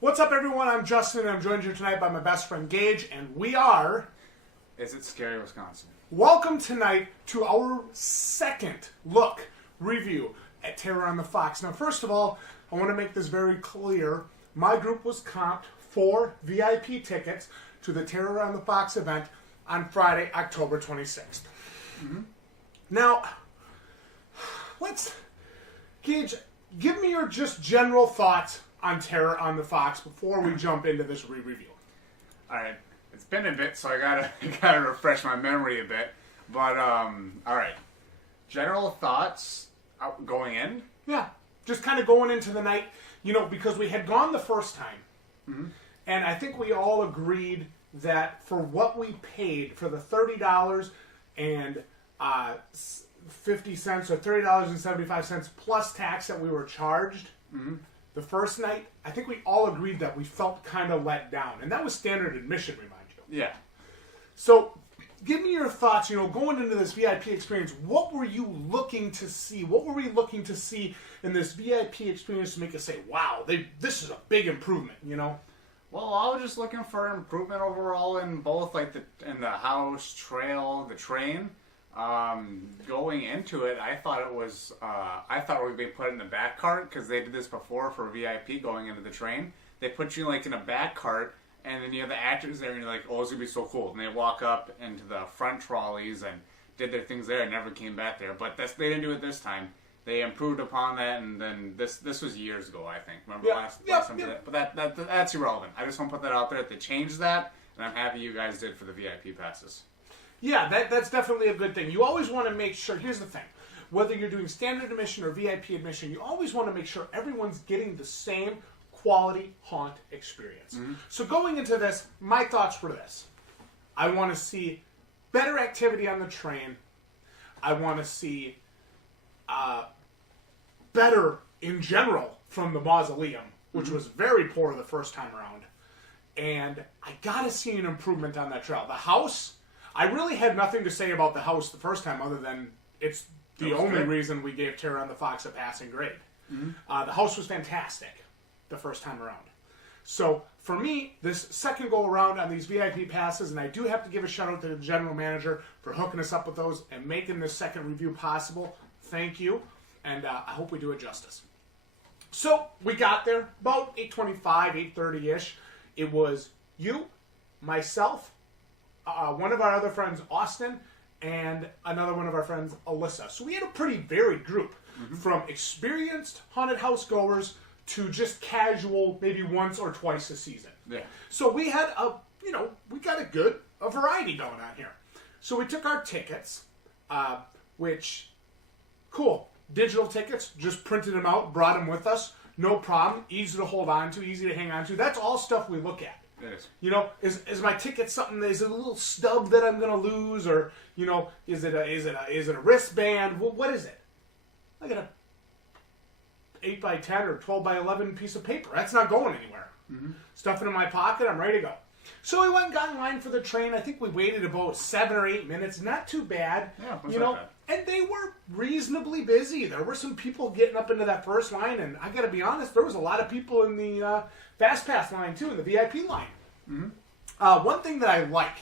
What's up, everyone? I'm Justin, and I'm joined here tonight by my best friend Gage, and we are... Is It Scary, Wisconsin? Welcome tonight to our second look review at Terror on the Fox. Now, first of all, I want to make this very clear. My group was comped 4 VIP tickets to the Terror on the Fox event on Friday, October 26th. Mm-hmm. Now, Gage, give me your just general thoughts on Terror on the Fox before we jump into this re-review. All right, it's been a bit, so I gotta refresh my memory a bit. But all right, general thoughts going in. Yeah, just kind of going into the night, because we had gone the first time, and I think we all agreed that for what we paid for the $30 and 50 cents or $30.75 plus tax that we were charged. The first night, I think we all agreed that we felt kind of let down. And that was standard admission, remind you. Yeah. So, give me your thoughts, going into this VIP experience, what were you looking to see? What were we looking to see in this VIP experience to make us say, wow, this is a big improvement, Well, I was just looking for improvement overall in both, in the house, trail, the train. Going into it, I thought it was, I thought we would be put in the back cart, because they did this before for VIP going into the train. They put you in a back cart, and then you have the actors there, and you're like, oh, it's going to be so cool. And they walk up into the front trolleys and did their things there and never came back there. But they didn't do it this time. They improved upon that, and then this was years ago, I think. Remember last time? Yeah. But that's irrelevant. I just want to put that out there. They changed that, and I'm happy you guys did for the VIP passes. Yeah, that's definitely a good thing. You always want to make sure, here's the thing, whether you're doing standard admission or VIP admission, you always want to make sure everyone's getting the same quality haunt experience. So going into this, my thoughts were this. I want to see better activity on the train. I want to see better in general from the mausoleum, which was very poor the first time around. And I got to see an improvement on that trail. The house... I really had nothing to say about the house the first time other than it's the only reason we gave Terror on the Fox a passing grade. The house was fantastic the first time around. So for me, this second go around on these VIP passes, and I do have to give a shout out to the general manager for hooking us up with those and making this second review possible. Thank you. And I hope we do it justice. So we got there about 8:25, 8:30-ish. It was you, myself, one of our other friends, Austin, and another one of our friends, Alyssa. So we had a pretty varied group, from experienced haunted house goers to just casual, maybe once or twice a season. Yeah. So we had we got a variety going on here. So we took our tickets, which, cool, digital tickets, just printed them out, brought them with us, no problem, easy to hold on to, easy to hang on to. That's all stuff we look at. It is. Is my ticket something? Is it a little stub that I'm going to lose, or is it a wristband? What is it? I got a 8x10 or 12x11 piece of paper. That's not going anywhere. Stuff it in my pocket. I'm ready to go. So we went and got in line for the train. I think we waited about 7 or 8 minutes. Not too bad. Yeah, and they were reasonably busy. There were some people getting up into that first line, and I got to be honest, there was a lot of people in the Fast Pass line too, in the VIP line. One thing that I like,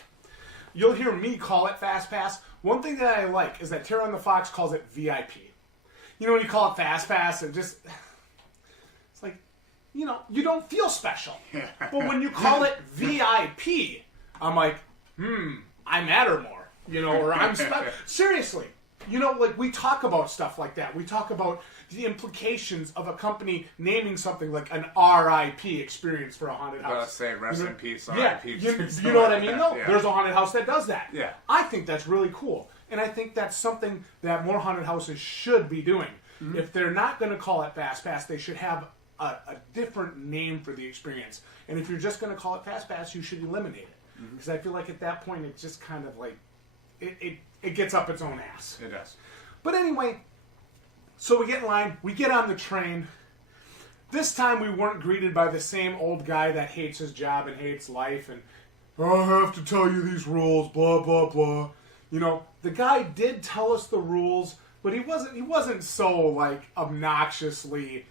you'll hear me call it Fast Pass. One thing that I like is that Terror on the Fox calls it VIP. When you call it Fast Pass, it's like, you don't feel special. But when you call it VIP, I'm like, I matter more, or I'm seriously. We talk about stuff like that. We talk about the implications of a company naming something like an RIP experience for a haunted house. I was say rest in peace, RIP. Yeah, you know what I mean, though? Yeah. There's a haunted house that does that. Yeah. I think that's really cool. And I think that's something that more haunted houses should be doing. If they're not going to call it Fast Pass, they should have a different name for the experience. And if you're just going to call it Fast Pass, you should eliminate it. Because I feel like at that point, it's just kind of like, it gets up its own ass. It does. But anyway, so we get in line, we get on the train. This time we weren't greeted by the same old guy that hates his job and hates life and, I have to tell you these rules, blah, blah, blah. The guy did tell us the rules, but he wasn't so, obnoxiously,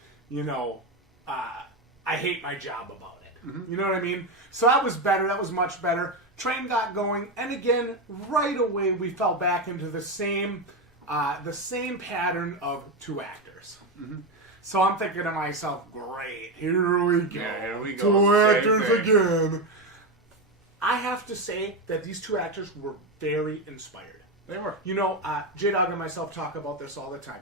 I hate my job about it. Mm-hmm. You know what I mean? So that was better. That was much better. Train got going, and again, right away we fell back into the same pattern of 2 actors. Mm-hmm. So I'm thinking to myself, great, here we go. Yeah, here we go. 2 actors again. I have to say that these 2 actors were very inspired. They were. You know, J-Dog and myself talk about this all the time.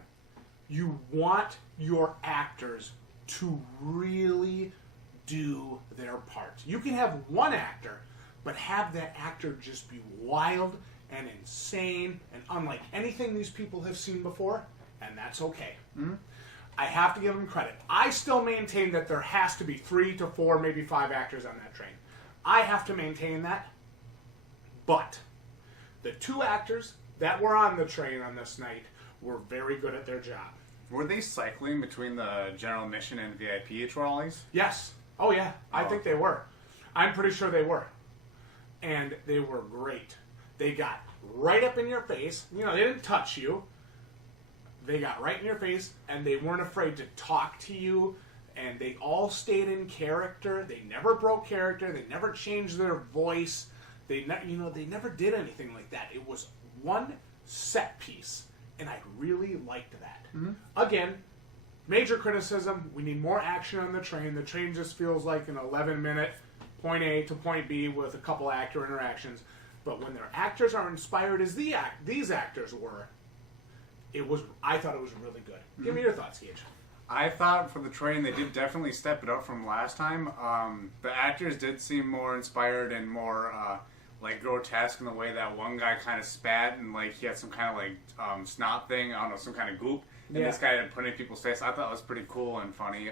You want your actors to really do their part. You can have one actor, but have that actor just be wild and insane and unlike anything these people have seen before, and that's okay. Mm-hmm. I have to give them credit. I still maintain that there has to be 3 to 4, maybe 5 actors on that train. I have to maintain that, but the 2 actors that were on the train on this night were very good at their job. Were they cycling between the general admission and VIP trolleys? Yes. Oh, yeah. I think they were. I'm pretty sure they were. And they were great. They got right up in your face. You know, they didn't touch you. They got right in your face, and they weren't afraid to talk to you. And they all stayed in character. They never broke character. They never changed their voice. They never did anything like that. It was one set piece, and I really liked that. Mm-hmm. Again, major criticism, we need more action on the train. The train just feels like an 11-minute point A to point B with a couple actor interactions. But when their actors are inspired as these actors were, I thought it was really good. Mm-hmm. Give me your thoughts, Gage. I thought for the train they did definitely step it up from last time. The actors did seem more inspired and more like grotesque in the way that one guy kind of spat and like he had some kind of like snot thing, I don't know, some kind of goop, and this guy had put in people's face. I thought it was pretty cool and funny.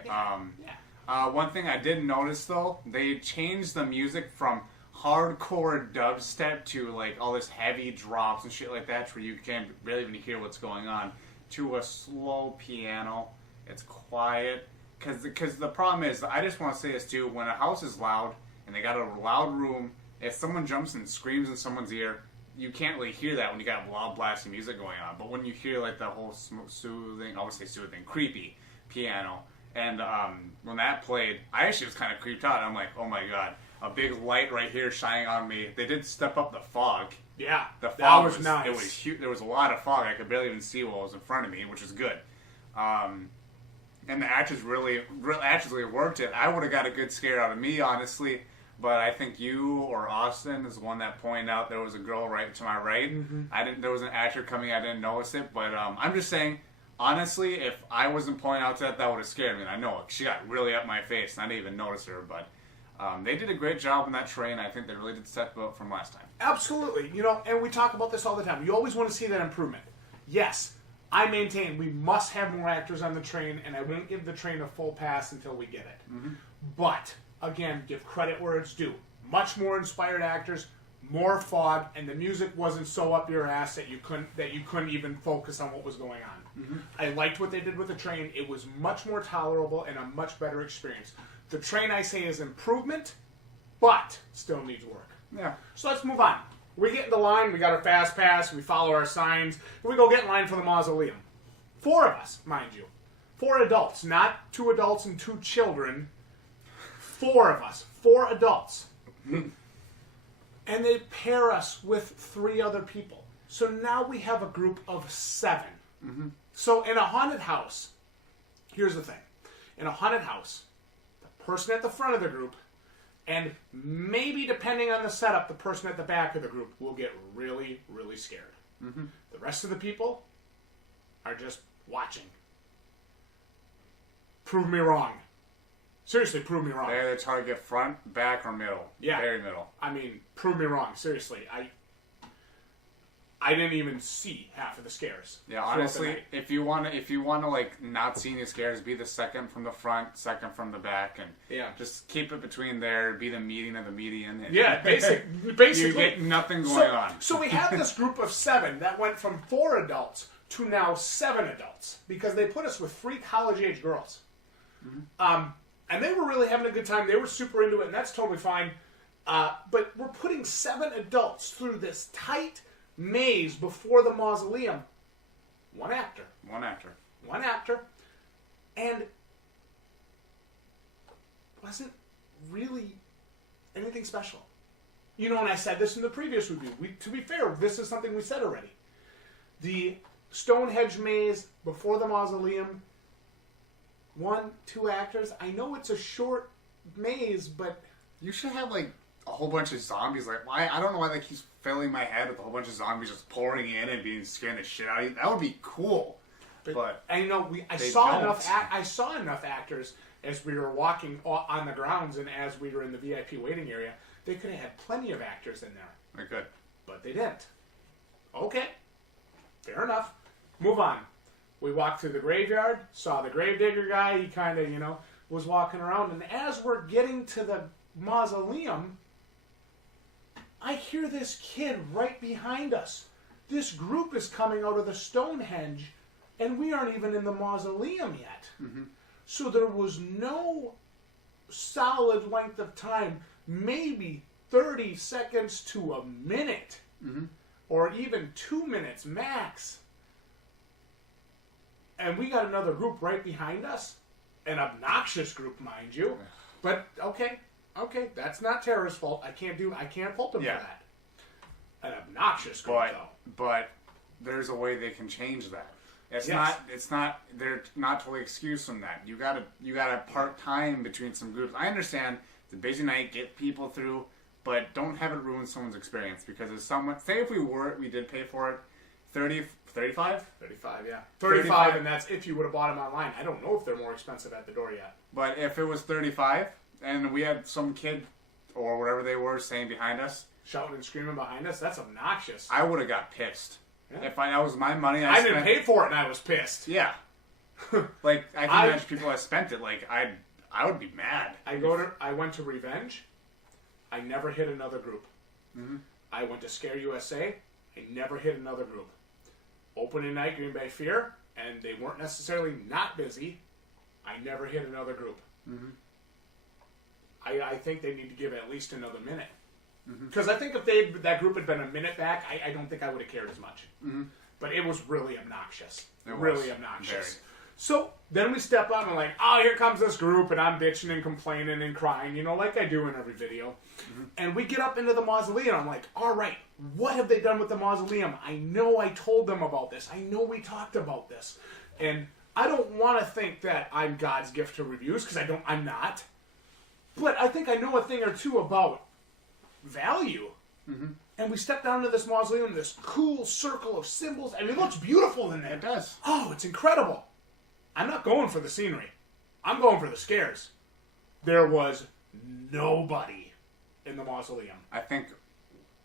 One thing I did notice though, they changed the music from hardcore dubstep to like all this heavy drops and shit like that where you can't really even hear what's going on, to a slow piano. It's quiet. Because the problem is, I just want to say this too, when a house is loud and they got a loud room, if someone jumps and screams in someone's ear, you can't really hear that when you got loud blasting music going on. But when you hear like the whole soothing, I would say soothing, creepy piano, and when that played, I actually was kind of creeped out. I'm like, oh my god, a big light right here shining on me. They did step up the fog. Yeah, the fog was nice. It was huge. There was a lot of fog. I could barely even see what was in front of me, which is good. And the actors really worked it. I would have got a good scare out of me, honestly. But I think you or Austin is the one that pointed out there was a girl right to my right. Mm-hmm. There was an actor coming. I didn't notice it. But I'm just saying, honestly, if I wasn't pointing out to that would have scared me. And I know she got really up my face, and I didn't even notice her. But they did a great job on that train. I think they really did step up from last time. Absolutely. You know, and we talk about this all the time. You always want to see that improvement. Yes. I maintain we must have more actors on the train, and I won't give the train a full pass until we get it. Mm-hmm. But, again, give credit where it's due. Much more inspired actors, more fog, and the music wasn't so up your ass that you couldn't even focus on what was going on. Mm-hmm. I liked what they did with the train. It was much more tolerable and a much better experience. The train, I say, is improvement, but still needs work. Yeah. So let's move on. We get in the line, we got our fast pass, we follow our signs, and we go get in line for the mausoleum. 4 of us, mind you. 4 adults, not 2 adults and 2 children. 4 of us, 4 adults. And they pair us with 3 other people. So now we have a group of 7. Mm-hmm. So in a haunted house, here's the thing. In a haunted house, the person at the front of the group, and maybe, depending on the setup, the person at the back of the group will get really, really scared. Mm-hmm. The rest of the people are just watching. Prove me wrong. Seriously, prove me wrong. They're the target front, back, or middle. Yeah. Very middle. I mean, prove me wrong. Seriously. I didn't even see half of the scares. Yeah, honestly, if you want to like not see any scares, be the second from the front, second from the back, and just keep it between there. Be the median of the median. Yeah, basically, you get nothing going on. So we have this group of 7 that went from 4 adults to now 7 adults because they put us with 3 college-age girls, and they were really having a good time. They were super into it, and that's totally fine. But we're putting 7 adults through this tight maze before the mausoleum. One actor. And wasn't really anything special. You know, and I said this in the previous review. To be fair, this is something we said already. The Stonehenge maze before the mausoleum, 1, 2 actors. I know it's a short maze, but You should have, like, a whole bunch of zombies. Like, why? I don't know why that keeps filling my head with a whole bunch of zombies just pouring in and being scaring the shit out of you. That would be cool. But I know I saw enough actors as we were walking on the grounds and as we were in the VIP waiting area. They could have had plenty of actors in there. They could. But they didn't. Okay. Fair enough. Move on. We walked through the graveyard, saw the gravedigger guy. He kind of, was walking around. And as we're getting to the mausoleum, I hear this kid right behind us. This group is coming out of the Stonehenge, and we aren't even in the mausoleum yet. Mm-hmm. So there was no solid length of time, maybe 30 seconds to a minute, or even 2 minutes max. And we got another group right behind us. An obnoxious group, mind you. But, okay, that's not Terror's fault. I can't fault him for that. An obnoxious group, though. But there's a way they can change that. They're not totally excused from that. You gotta part time between some groups. I understand it's a busy night, get people through, but don't have it ruin someone's experience. Because if if we did pay for it, 35? 35, yeah. 35, and that's if you would have bought them online. I don't know if they're more expensive at the door yet. But if it was 35, and we had some kid, or whatever they were, saying behind us, shouting and screaming behind us, that's obnoxious. I would have got pissed. Yeah. If that was my money, I didn't pay for it, and I was pissed. Yeah. Like, I can imagine people that spent it, like, I would be mad. I went to Revenge. I never hit another group. Mm-hmm. I went to Scare USA. I never hit another group. Opening night, Green Bay Fear, and they weren't necessarily not busy. I never hit another group. Mm-hmm. I think they need to give it at least another minute. Because I think if that group had been a minute back, I don't think I would have cared as much. Mm-hmm. But it was really obnoxious. Really obnoxious. Very. So then we step up and like, oh, here comes this group, and I'm bitching and complaining and crying, like I do in every video. Mm-hmm. And we get up into the mausoleum. I'm like, all right, what have they done with the mausoleum? I know I told them about this. I know we talked about this. And I don't want to think that I'm God's gift to reviews, because I'm not. But I think I know a thing or two about value. Mm-hmm. And we step down to this mausoleum, this cool circle of symbols, and it looks beautiful in there. It does. Oh, it's incredible. I'm not going for the scenery. I'm going for the scares. There was nobody in the mausoleum. I think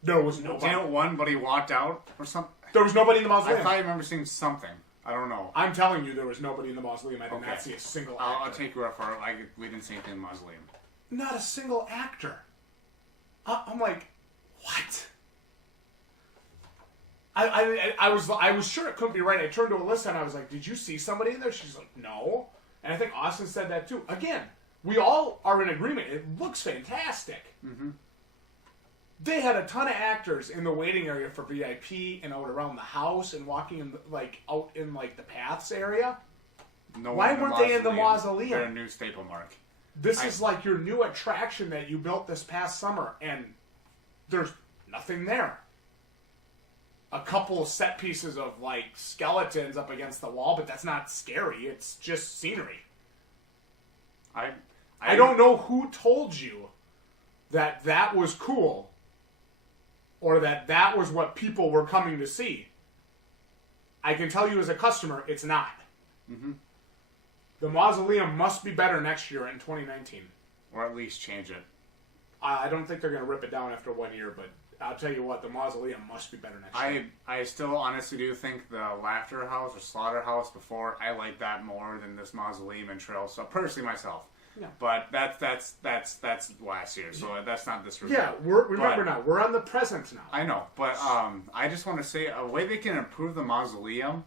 there was nobody. Didn't one buddy walked out or something? There was nobody in the mausoleum. I thought I remember seeing something. I don't know. I'm telling you, there was nobody in the mausoleum. I did not see a single actor. I'll take your word for it. We didn't see anything in the mausoleum. Not a single actor. I'm like, what? I was sure it couldn't be right. I turned to Alyssa and I was like, did you see somebody in there? She's like, no. And I think Austin said that too. Again, we all are in agreement. It looks fantastic. Mm-hmm. They had a ton of actors in the waiting area for VIP and out around the house and walking in out in the paths area. Why weren't they in the mausoleum? They're a new staple mark. This is like your new attraction that you built this past summer, and there's nothing there. A couple of set pieces of skeletons up against the wall, but that's not scary. It's just scenery. I don't know who told you that was cool, or that was what people were coming to see. I can tell you as a customer, it's not. Mm-hmm. The mausoleum must be better next year in 2019. Or at least change it. I don't think they're going to rip it down after 1 year, but I'll tell you what, the mausoleum must be better next year. I still honestly do think the Laughter House or Slaughterhouse before, I like that more than this mausoleum and trail. So personally myself. Yeah. But that's last year, so that's not this review. Yeah, we're on the present now. I know, but I just want to say a way they can improve the mausoleum.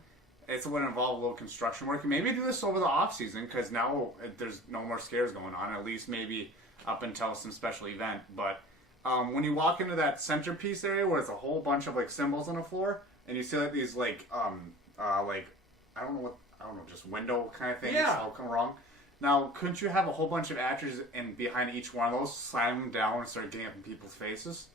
It would involve a little construction work. Maybe do this over the off season because now there's no more scares going on. At least maybe up until some special event. But when you walk into that centerpiece area where it's a whole bunch of symbols on the floor, and you see these I don't know, just window kind of things all come wrong. Now, couldn't you have a whole bunch of actors and behind each one of those, slam them down and start getting up in people's faces?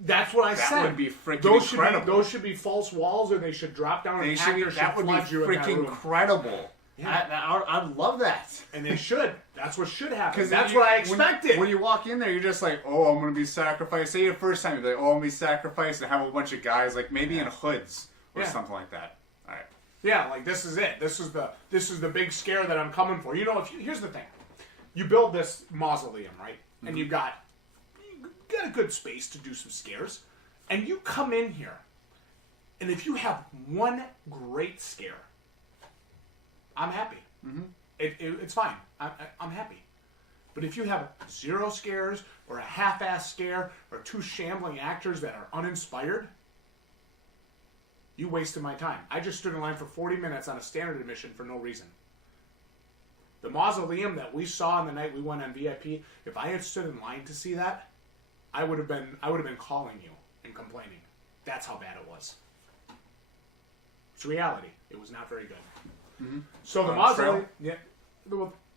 That's what I said. That would be freaking incredible. Those should be false walls, or they should drop down and actors should flood you in that room. Freaking incredible. Yeah. I'd love that. And they should. That's what should happen. That's what I expected. When you walk in there, you're just like, oh, I'm going to be sacrificed. Say the first time, you're like, oh, I'm going to be sacrificed, and have a bunch of guys, like maybe in hoods or something like that. All right. Yeah, like this is it. This is the big scare that I'm coming for. You know, here's the thing. You build this mausoleum, right? Mm-hmm. And you got a good space to do some scares. And you come in here, and if you have one great scare, I'm happy. Mm-hmm. It's fine. I'm happy. But if you have 0 scares, or a half-ass scare, or 2 shambling actors that are uninspired, you wasted my time. I just stood in line for 40 minutes on a standard admission for no reason. The mausoleum that we saw on the night we went on VIP, if I had stood in line to see that, I would have been calling you and complaining. That's how bad it was. It's reality. It was not very good. Mm-hmm. So the mausoleum,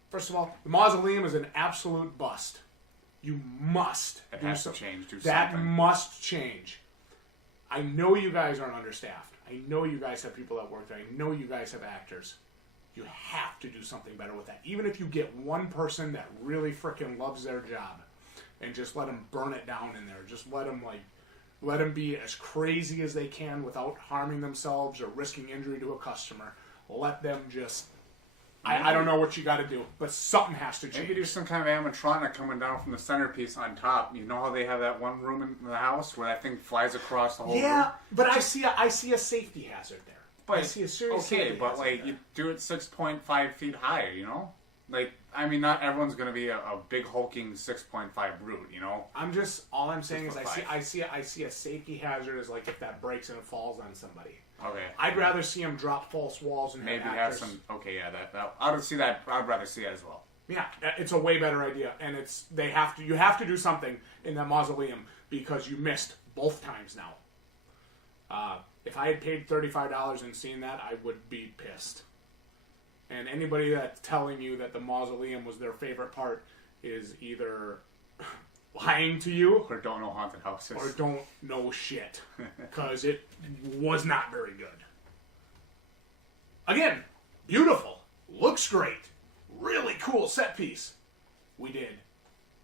first of all, the mausoleum is an absolute bust. You must it has to change. That must change. I know you guys aren't understaffed. I know you guys have people that work there. I know you guys have actors. You have to do something better with that. Even if you get one person that really freaking loves their job, and just let them burn it down in there. Just let them be as crazy as they can without harming themselves or risking injury to a customer. Let them just. I don't know what you got to do, but something has to change. Maybe do some kind of animatronic coming down from the centerpiece on top. You know how they have that one room in the house where that thing flies across the whole room? Yeah, but I see a safety hazard there. But I see a serious safety hazard. Okay, but like there. you do it 6.5 feet higher, you know? Like, I mean, not everyone's going to be a big hulking 6.5 brute, you know? All I'm saying is I see a safety hazard as like if that breaks and it falls on somebody. Okay. I'd rather see them drop false walls and maybe have actors. Some. Okay, yeah, that I would see that. I'd rather see that as well. Yeah, it's a way better idea, and you have to do something in that mausoleum because you missed both times now. If I had paid $35 and seen that, I would be pissed. And anybody that's telling you that the mausoleum was their favorite part is either lying to you or don't know haunted houses or don't know shit, because it was not very good. Again, beautiful, looks great, really cool set piece. We did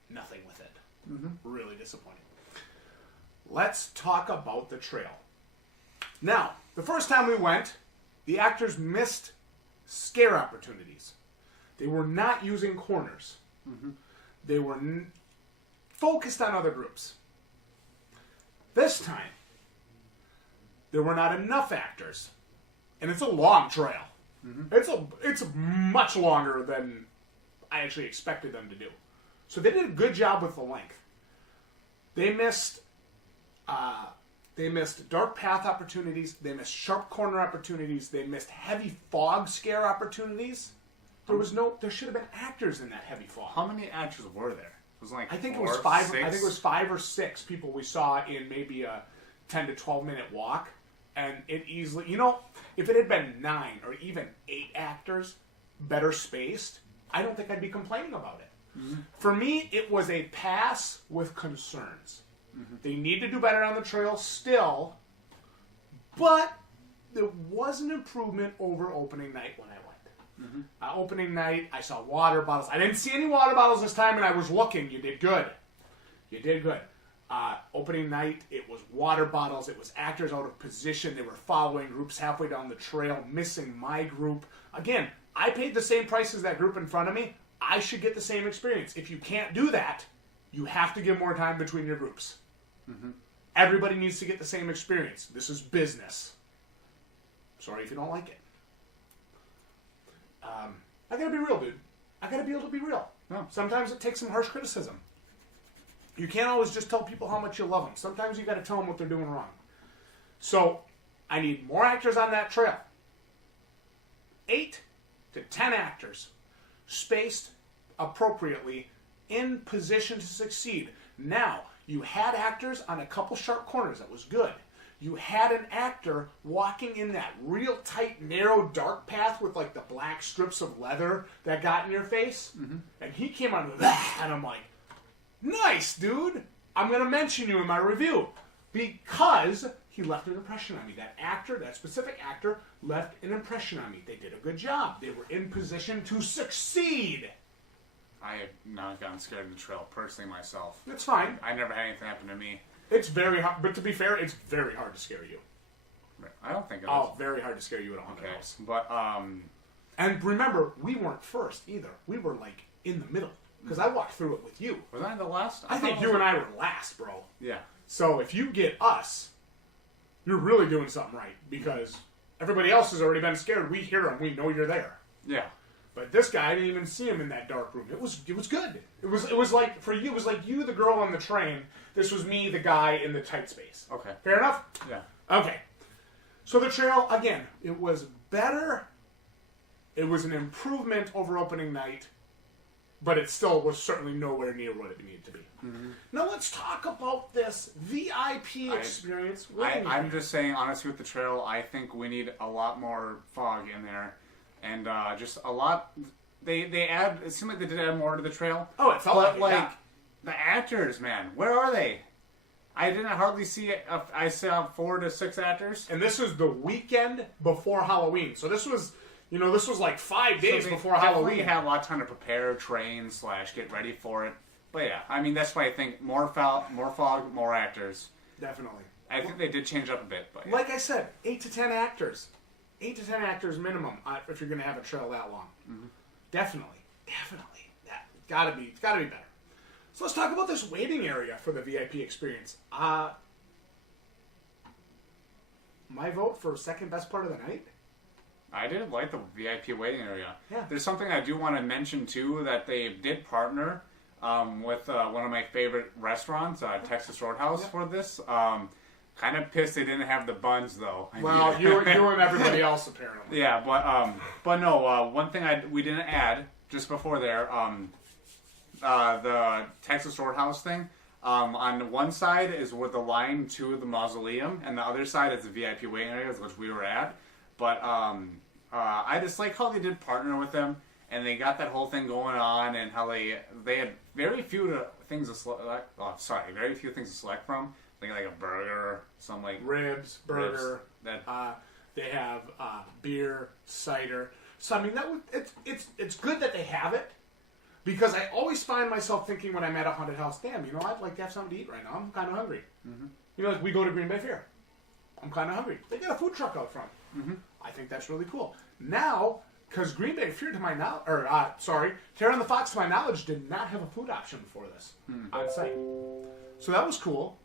nothing with it. Mm-hmm. Really disappointing. Let's talk about the trail. Now, the first time we went, the actors missed scare opportunities. They were not using corners. Mm-hmm. They were focused on other groups. This time, there were not enough actors. And it's a long trail. Mm-hmm. It's much longer than I actually expected them to do. So they did a good job with the length. They missed dark path opportunities. They missed sharp corner opportunities. They missed heavy fog scare opportunities. There should have been actors in that heavy fog. How many actors were there? It was like I think it was 5. 6? I think it was 5 or 6 people we saw in maybe a 10 to 12 minute walk, and it easily, if it had been 9 or even 8 actors, better spaced, I don't think I'd be complaining about it. Mm-hmm. For me, it was a pass with concerns. Mm-hmm. They need to do better on the trail still, but there was an improvement over opening night when I went. Mm-hmm. Opening night, I saw water bottles. I didn't see any water bottles this time, and I was looking. You did good. Opening night, it was water bottles. It was actors out of position. They were following groups halfway down the trail, missing my group. Again, I paid the same price as that group in front of me. I should get the same experience. If you can't do that, you have to give more time between your groups. Mm-hmm. Everybody needs to get the same experience. This is business. Sorry if you don't like it. I gotta be real, dude. I gotta be able to be real. No. Sometimes it takes some harsh criticism. You can't always just tell people how much you love them. Sometimes you gotta tell them what they're doing wrong. So, I need more actors on that trail. 8 to 10 actors, spaced appropriately, in position to succeed. Now, you had actors on a couple sharp corners. That was good. you had an actor walking in that real tight, narrow, dark path with like the black strips of leather that got in your face. Mm-hmm. And he came out of that, and I'm like, nice, dude. I'm going to mention you in my review. Because he left an impression on me. That actor, that specific actor, left an impression on me. They did a good job. They were in position to succeed. I have not gotten scared in the trail, personally, myself. It's fine. I never had anything happen to me. It's very hard, but to be fair, it's very hard to scare you. I don't think it is. Oh, very hard to scare you at a haunted house. But, And remember, we weren't first either. We were, like, in the middle. Because I walked through it with you. Was I the last? I think you and I were last, bro. Yeah. So if you get us, you're really doing something right. Because everybody else has already been scared. We hear them. We know you're there. Yeah. But this guy, I didn't even see him in that dark room. It was good. It was like, for you, it was like you, the girl on the train. This was me, the guy in the tight space. Okay. Fair enough? Yeah. Okay. So the trail, again, it was better. It was an improvement over opening night. But it still was certainly nowhere near what it needed to be. Mm-hmm. Now let's talk about this VIP experience. I'm just saying, honestly, with the trail, I think we need a lot more fog in there. And just a lot... They add... It seemed like they did add more to the trail. Oh, it felt like it, yeah. The actors, man. Where are they? I didn't hardly see... I saw 4 to 6 actors. And this was the weekend before Halloween. So this was... You know, this was like 5 days before Halloween. We had a lot of time to prepare, train, / get ready for it. But yeah, I mean, that's why I think more fog, more actors. Definitely. I think they did change up a bit. But yeah. Like I said, 8 to 10 actors. 8 to 10 actors minimum if you're going to have a trail that long. Mm-hmm. Definitely. That gotta be better. So let's talk about this waiting area for the VIP experience. My vote for second best part of the night. I did like the VIP waiting area. Yeah. There's something I do want to mention, too, that they did partner with one of my favorite restaurants, Texas Roadhouse, for this. Kind of pissed they didn't have the buns, though. Well, you and everybody else, apparently. Yeah, but no, one thing we didn't add, just before there, the Texas Roadhouse thing, on one side is with the line to the mausoleum, and the other side is the VIP waiting areas, which we were at. But I just like how they did partner with them, and they got that whole thing going on, and how they had very few things to select. Oh, sorry, very few things to select from. I think like a burger, some like ribs, burger. They have beer, cider. So I mean, it's good that they have it, because I always find myself thinking when I'm at a haunted house, damn, you know, I'd like to have something to eat right now. I'm kind of hungry. Mm-hmm. You know, like we go to Green Bay Fair. I'm kind of hungry. They got a food truck out front. Mm-hmm. I think that's really cool. Now, because Green Bay Fair, to my knowledge, Terra and the Fox, to my knowledge, did not have a food option before this on site. So that was cool.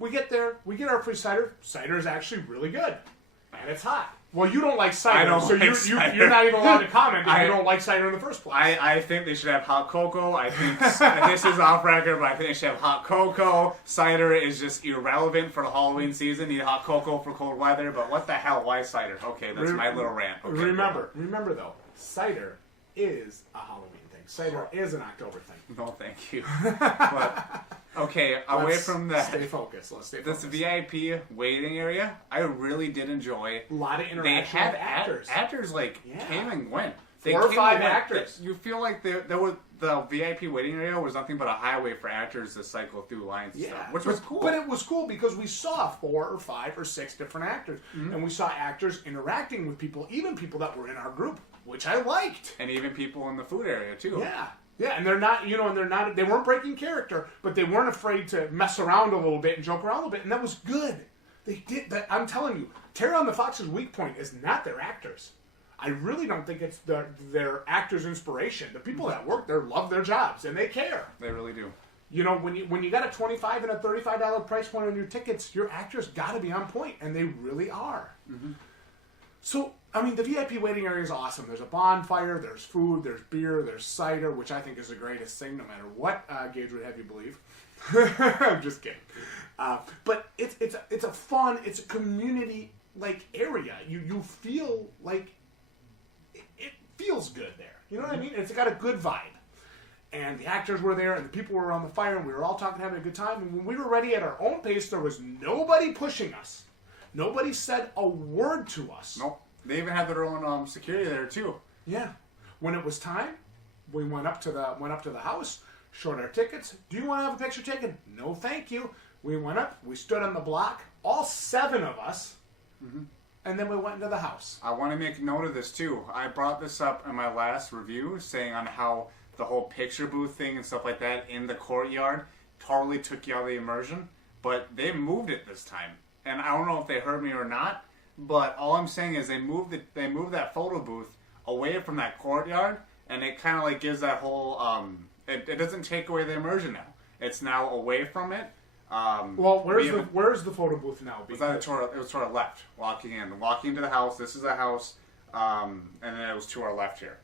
We get there, we get our free cider. Cider is actually really good, and it's hot. Well, you don't like cider, you're not even allowed to comment if you don't like cider in the first place. I think they should have hot cocoa. I think this is off record, but I think they should have hot cocoa. Cider is just irrelevant for the Halloween season. You need hot cocoa for cold weather, but what the hell? Why cider? Okay, that's my little rant. Okay, remember though, cider is a Halloween thing. Cider is an October thing. No, thank you. But, okay, away from that. Stay focused. Let's stay focused. This VIP waiting area, I really did enjoy. A lot of interaction with actors. Actors came and went. 4 or 5 actors. You feel like there was the VIP waiting area was nothing but a highway for actors to cycle through lines and stuff, which was cool. But it was cool because we saw 4 or 5 or 6 different actors, and we saw actors interacting with people, even people that were in our group, which I liked, and even people in the food area too. Yeah, and they weren't breaking character, but they weren't afraid to mess around a little bit and joke around a little bit, and that was good. They did that. I'm telling you, Terra and the Fox's weak point is not their actors. I really don't think it's their actors' inspiration. The people that work there love their jobs, and they care. They really do. You know, when you got a $25 and a $35 price point on your tickets, your actors got to be on point, and they really are. Mm-hmm. So, I mean, the VIP waiting area is awesome. There's a bonfire, there's food, there's beer, there's cider, which I think is the greatest thing, no matter what Gage would have you believe. I'm just kidding. But it's a fun, it's a community like area. You feel like it feels good there. You know what I mean? It's got a good vibe. and the actors were there, and the people were around the fire, and we were all talking, having a good time. And when we were ready at our own pace, there was nobody pushing us. Nobody said a word to us. Nope. They even had their own security there too. Yeah. When it was time, we went up to the house, showed our tickets. Do you want to have a picture taken? No, thank you. We went up. We stood on the block, all 7 of us, and then we went into the house. I want to make note of this too. I brought this up in my last review, saying on how the whole picture booth thing and stuff like that in the courtyard totally took you out of the immersion. But they moved it this time, and I don't know if they heard me or not. But all I'm saying is they moved that photo booth away from that courtyard, and it kind of like gives that whole it doesn't take away the immersion now. It's now away from it. Well, where's the photo booth now? It was to our left, walking into the house. This is the house, and then it was to our left here.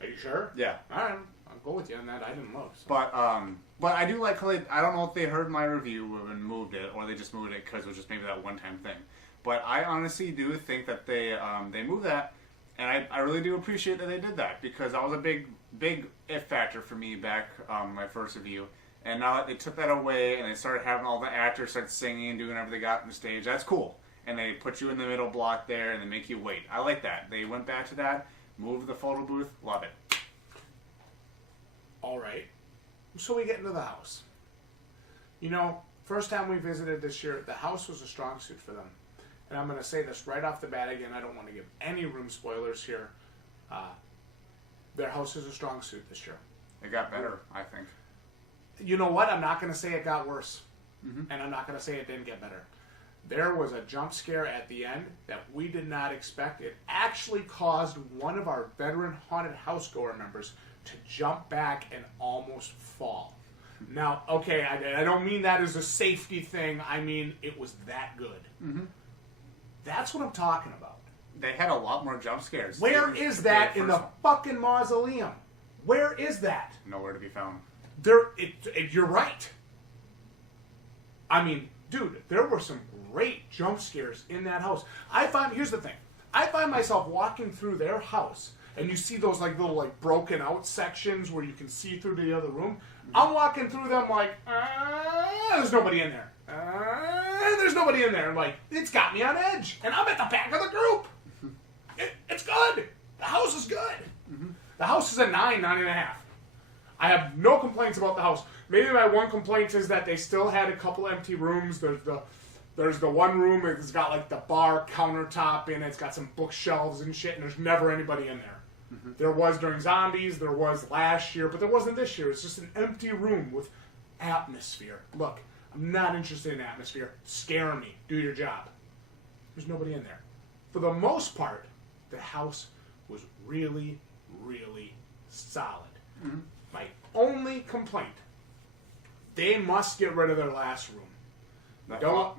Are you sure? Yeah. All right, I'll go with you on that. I didn't look. So. But I do like how I don't know if they heard my review and moved it, or they just moved it because it was just maybe that one-time thing. But I honestly do think that they moved that, and I really do appreciate that they did that, because that was a big if factor for me back my first review. And now that they took that away and they started having all the actors start singing and doing whatever they got on the stage, that's cool. And they put you in the middle block there and they make you wait. I like that. They went back to that, moved the photo booth, love it. All right. So we get into the house. You know, first time we visited this year, the house was a strong suit for them. And I'm going to say this right off the bat again. I don't want to give any room spoilers here. Their house is a strong suit this year. It got better, I think. You know what? I'm not going to say it got worse. And I'm not going to say it didn't get better. There was a jump scare at the end that we did not expect. It actually caused one of our veteran haunted housegoer members to jump back and almost fall. Now, okay, I don't mean that as a safety thing. I mean, it was that good. That's what I'm talking about. They had a lot more jump scares. Where is that in the fucking mausoleum? Where is that? Nowhere to be found. You're right. I mean, dude, there were some great jump scares in that house. Here's the thing. I find myself walking through their house, and you see those like little like broken out sections where you can see through to the other room. I'm walking through them like, there's nobody in there. There's nobody in there. I'm like, it's got me on edge, and I'm at the back of the group. It's good. The house is good. The house is a 9.5. I have no complaints about the house. Maybe my one complaint is that they still had a couple empty rooms. There's the one room that's got like the bar countertop in it. It's got some bookshelves and shit, and there's never anybody in there. There was during Zombies, there was last year, but there wasn't this year. It's just an empty room with atmosphere. Look, I'm not interested in atmosphere. Scare me. Do your job. There's nobody in there. For the most part, the house was really, really solid. My only complaint, they must get rid of their last room. I don't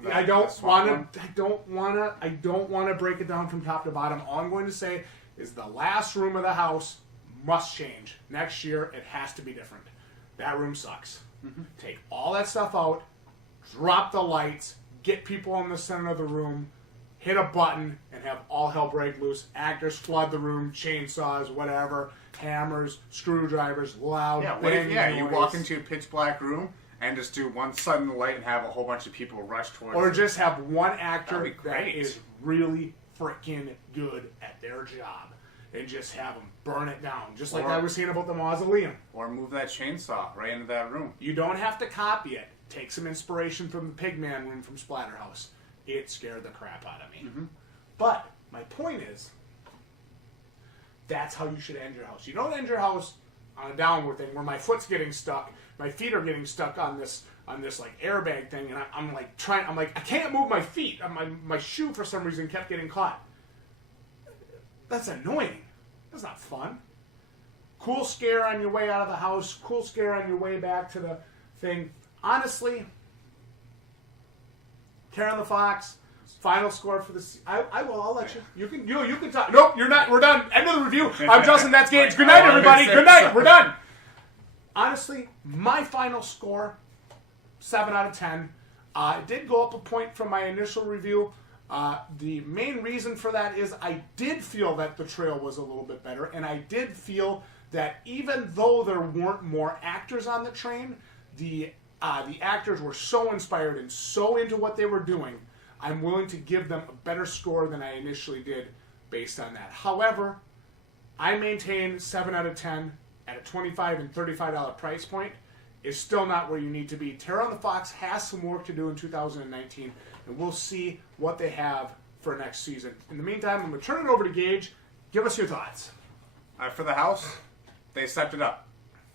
want to break it down from top to bottom. All I'm going to say is the last room of the house must change. Next year, it has to be different. That room sucks. Take all that stuff out, drop the lights, get people in the center of the room, hit a button, and have all hell break loose. Actors flood the room, chainsaws, whatever, hammers, screwdrivers, loud banging noise. You walk into a pitch black room and just do one sudden light and have a whole bunch of people rush towards you. Or just have one actor that is really freaking good at their job and just have them burn it down. Just like I was saying about the mausoleum. Or move that chainsaw right into that room. You don't have to copy it. Take some inspiration from the Pigman room from Splatterhouse. It scared the crap out of me. But my point is, that's how you should end your house. You don't end your house on a downward thing where my foot's getting stuck, my feet are getting stuck on this like airbag thing, and I'm like I can't move my feet. My shoe for some reason kept getting caught. That's annoying. That's not fun. Cool scare on your way out of the house. Cool scare on your way back to the thing. Honestly, Karen the Fox. Final score for this. I will. I'll let you. You can talk. Nope, you're not. We're done. End of the review. I'm Justin. That's Gage. Good night, everybody. Good night. We're done. Honestly, my final score, 7 out of 10. It did go up a point from my initial review. The main reason for that is I did feel that the trail was a little bit better, and I did feel that even though there weren't more actors on the train, the actors were so inspired and so into what they were doing, I'm willing to give them a better score than I initially did based on that. However, I maintain 7 out of 10 at a $25 and $35 price point is still not where you need to be. Terror on the Fox has some work to do in 2019, and we'll see what they have for next season. In the meantime, I'm going to turn it over to Gage. Give us your thoughts. For the house, they stepped it up.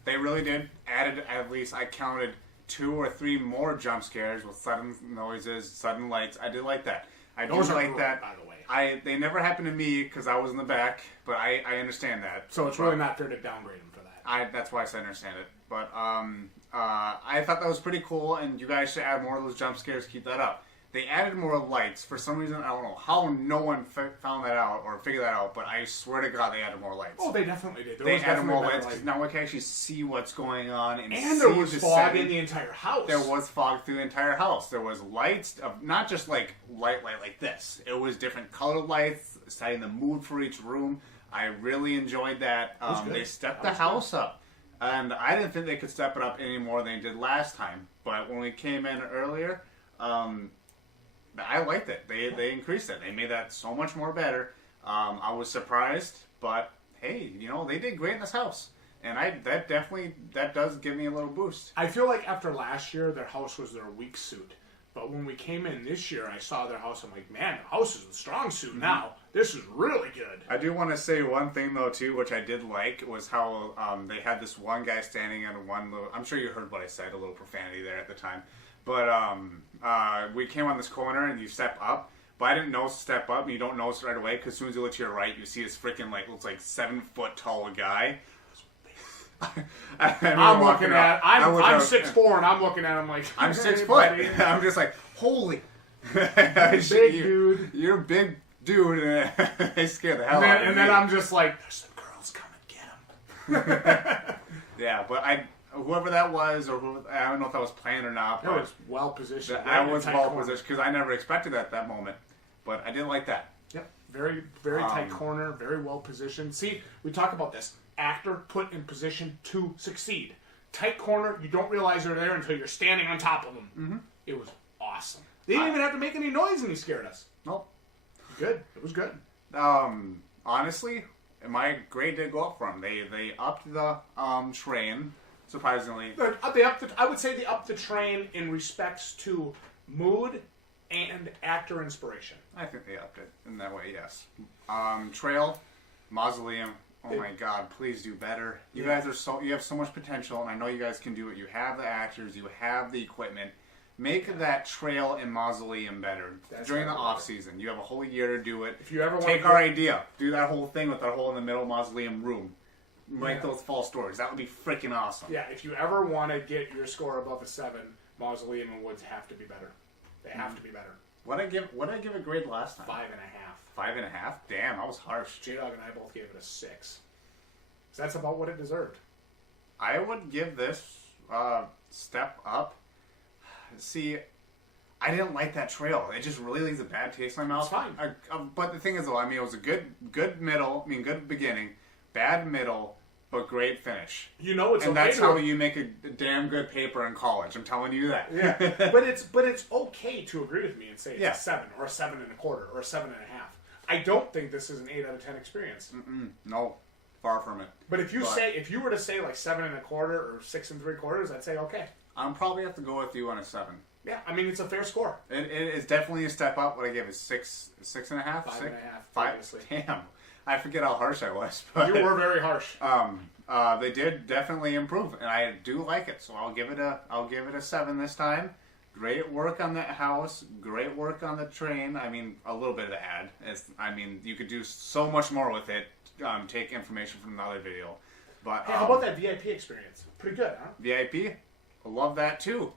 They really did. Added, at least I counted 2 or 3 more jump scares with sudden noises, sudden lights. I did like that. I do Those are like great, that. by the way. They never happened to me because I was in the back, but I understand that. So it's really not fair to downgrade them for that. That's why I said understand it. But I thought that was pretty cool, and you guys should add more of those jump scares. Keep that up. They added more lights. For some reason, I don't know how no one found that out or figured that out, but I swear to God they added more lights. Oh, they definitely did. They added more lights because now we can actually see what's going on. And there was fog in the entire house. There was fog through the entire house. There was lights, of not just like light like this. It was different colored lights, setting the mood for each room. I really enjoyed that. They stepped the house up. And I didn't think they could step it up any more than they did last time. But when we came in earlier, I liked it. They increased it. They made that so much more better. I was surprised, but hey, they did great in this house. And that does give me a little boost. I feel like after last year, their house was their weak suit. But when we came in this year, I saw their house. I'm like, man, the house is a strong suit now. This is really good. I do want to say one thing, though, too, which I did like, was how they had this one guy standing on one little... I'm sure you heard what I said, a little profanity there at the time. But we came on this corner, and you step up. But I didn't notice step up, and you don't notice right away, because as soon as you look to your right, you see this freaking, looks like 7-foot tall guy. I'm looking at... I'm 6'4", and I'm looking at him like... I'm 6 foot. I'm just like, holy... big dude. You're a big dude, and they scare the hell out of me. And then I'm just like, there's some girls, come and get them. Yeah, but whoever that was, or I don't know if that was planned or not. That was well positioned. I was well positioned because I never expected that moment. But I did like that. Yep, very, very tight corner, very well positioned. See, we talk about this. Actor put in position to succeed. Tight corner, you don't realize they're there until you're standing on top of them. Mm-hmm. It was awesome. They didn't even have to make any noise, and he scared us. Nope. Good. It was good. Honestly, my grade did go up for them. They upped the train, surprisingly. I would say they upped the train in respects to mood and actor inspiration. I think they upped it in that way, yes. Trail, Mausoleum. Oh my God! Please do better. You guys you have so much potential, and I know you guys can do it. You have the actors, you have the equipment. Make that trail and Mausoleum better during the off season. You have a whole year to do it. If you ever want take our idea, do that whole thing with that hole in the middle Mausoleum room. Make those false stories. That would be freaking awesome. Yeah, if you ever want to get your score above a 7, Mausoleum and Woods have to be better. They have to be better. What did I give a grade last time? 5.5. 5.5? Damn, I was harsh. J-Dog and I both gave it a 6. So that's about what it deserved. I would give this step up. See, I didn't like that trail. It just really leaves a bad taste in my mouth. It's fine. But the thing is, though, it was a good middle. Good beginning, bad middle, but great finish. You know it's and okay. And that's how you make a damn good paper in college. I'm telling you that. Yeah, but it's okay to agree with me and say it's a 7 or a 7.25 or a 7.5. I don't think this is an 8 out of 10 experience. No, far from it. But if you were to say like 7.25 or 6 3/4, I'd say okay. I'm probably have to go with you on a 7. Yeah, I mean it's a fair score. It is definitely a step up. What I give is 6.5, 5.5. 5. Damn, I forget how harsh I was. But, you were very harsh. They did definitely improve, and I do like it. So I'll give it a 7 this time. Great work on that house. Great work on the train. I mean, a little bit of the ad. You could do so much more with it. Take information from another video. But hey, how about that VIP experience? Pretty good, huh? VIP. I love that too.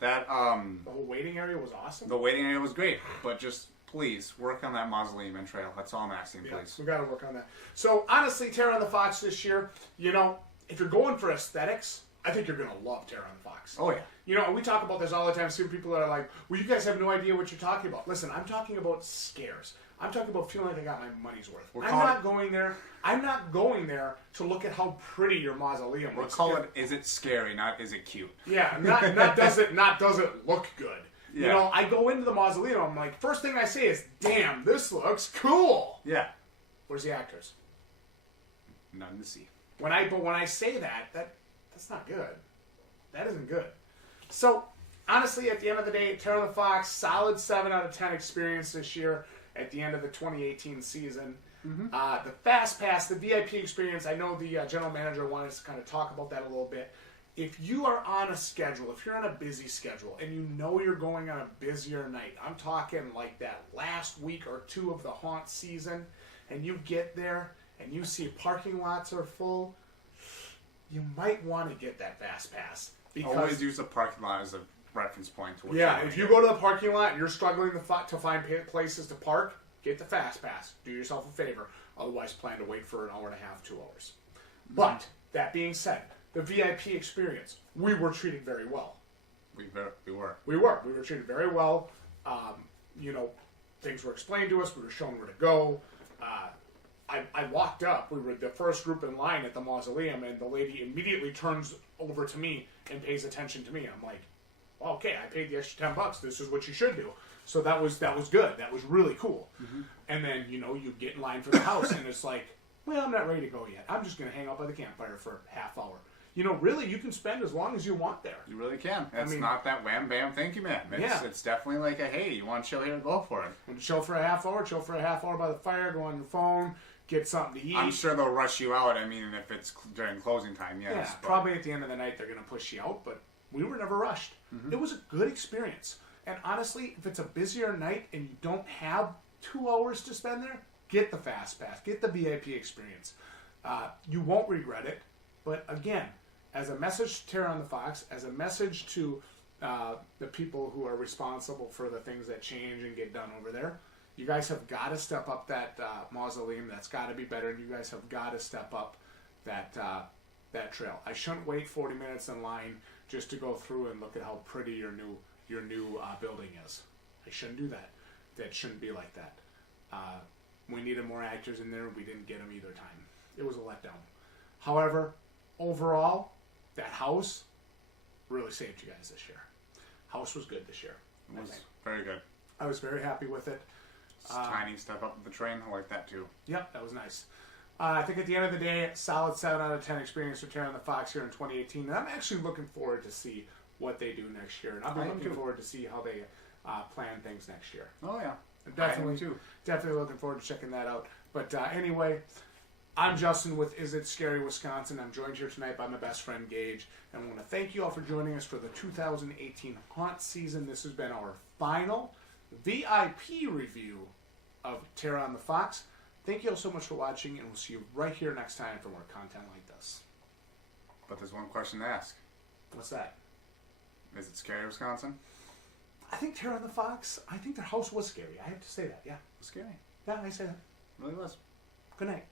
That the whole waiting area was awesome. The waiting area was great, but just please work on that Mausoleum and trail. That's all I'm asking, please. We got to work on that. So honestly, Terror on the Fox this year, if you're going for aesthetics, I think you're going to love Terror on the Fox. Oh, yeah. You know, we talk about this all the time. Some people are like, well, you guys have no idea what you're talking about. Listen, I'm talking about scares. I'm talking about feeling like I got my money's worth. I'm not going there to look at how pretty your mausoleum We'll looks. call it, is it scary, not is it cute? Yeah, not does it look good. Yeah. You know, I go into the mausoleum, I'm like, first thing I say is, damn, this looks cool. Yeah. Where's the actors? None to see. When I say that's not good. That isn't good. So, honestly, at the end of the day, Terror on the Fox, solid 7 out of 10 experience this year at the end of the 2018 season. The Fast Pass, the VIP experience, I know the general manager wanted us to kind of talk about that a little bit. If you are on a schedule, if you're on a busy schedule, and you know you're going on a busier night, I'm talking like that last week or two of the haunt season, and you get there and you see parking lots are full, you might want to get that Fast Pass. Because always use the parking lot as a reference point to what if you go to the parking lot and you're struggling to find places to park, get the Fast Pass. Do yourself a favor. Otherwise, plan to wait for an hour and a half, 2 hours. But, that being said, the VIP experience, we were treated very well. We were. We were treated very well. You know, things were explained to us. We were shown where to go. I walked up. We were the first group in line at the mausoleum, and the lady immediately turns over to me and pays attention to me. I'm like, well, okay, I paid the extra $10. This is what you should do. So that was good. That was really cool. And then, you know, you get in line for the house, and it's like, well, I'm not ready to go yet. I'm just going to hang out by the campfire for a half hour. You know, really, you can spend as long as you want there. You really can. It's not that wham bam, thank you, man. It's definitely like a, hey, you want to chill here, go for it. Want to chill for a half hour by the fire, go on your phone, get something to eat. I'm sure they'll rush you out. I mean, if it's during closing time, yes. Yeah, probably at the end of the night they're going to push you out, but we were never rushed. It was a good experience. And honestly, if it's a busier night and you don't have 2 hours to spend there, get the Fast Pass. Get the VIP experience. You won't regret it. But again, as a message to Terror on the Fox, as a message to the people who are responsible for the things that change and get done over there, you guys have got to step up that mausoleum. That's got to be better. And you guys have got to step up that trail. I shouldn't wait 40 minutes in line just to go through and look at how pretty your new building is. I shouldn't do that. That shouldn't be like that. We needed more actors in there. We didn't get them either time. It was a letdown. However, overall, that house really saved you guys this year. House was good this year. It was very good. I was very happy with it. Tiny step up the train. I like that too. Yep, that was nice. I think at the end of the day, solid 7 out of 10 experience for Terror on the Fox here in 2018. And I'm actually looking forward to see what they do next year. And I'll be looking forward to see how they plan things next year. Oh, yeah. Definitely looking forward to checking that out. But anyway, I'm Justin with Is It Scary Wisconsin. I'm joined here tonight by my best friend Gage. And I want to thank you all for joining us for the 2018 haunt season. This has been our final VIP review of Terror on the Fox. Thank you all so much for watching, and we'll see you right here next time for more content like this. But there's one question to ask. What's that? Is it scary, Wisconsin? I think Terror on the Fox, I think their house was scary. I have to say that, yeah. It was scary. Yeah, I say that. It really was. Good night.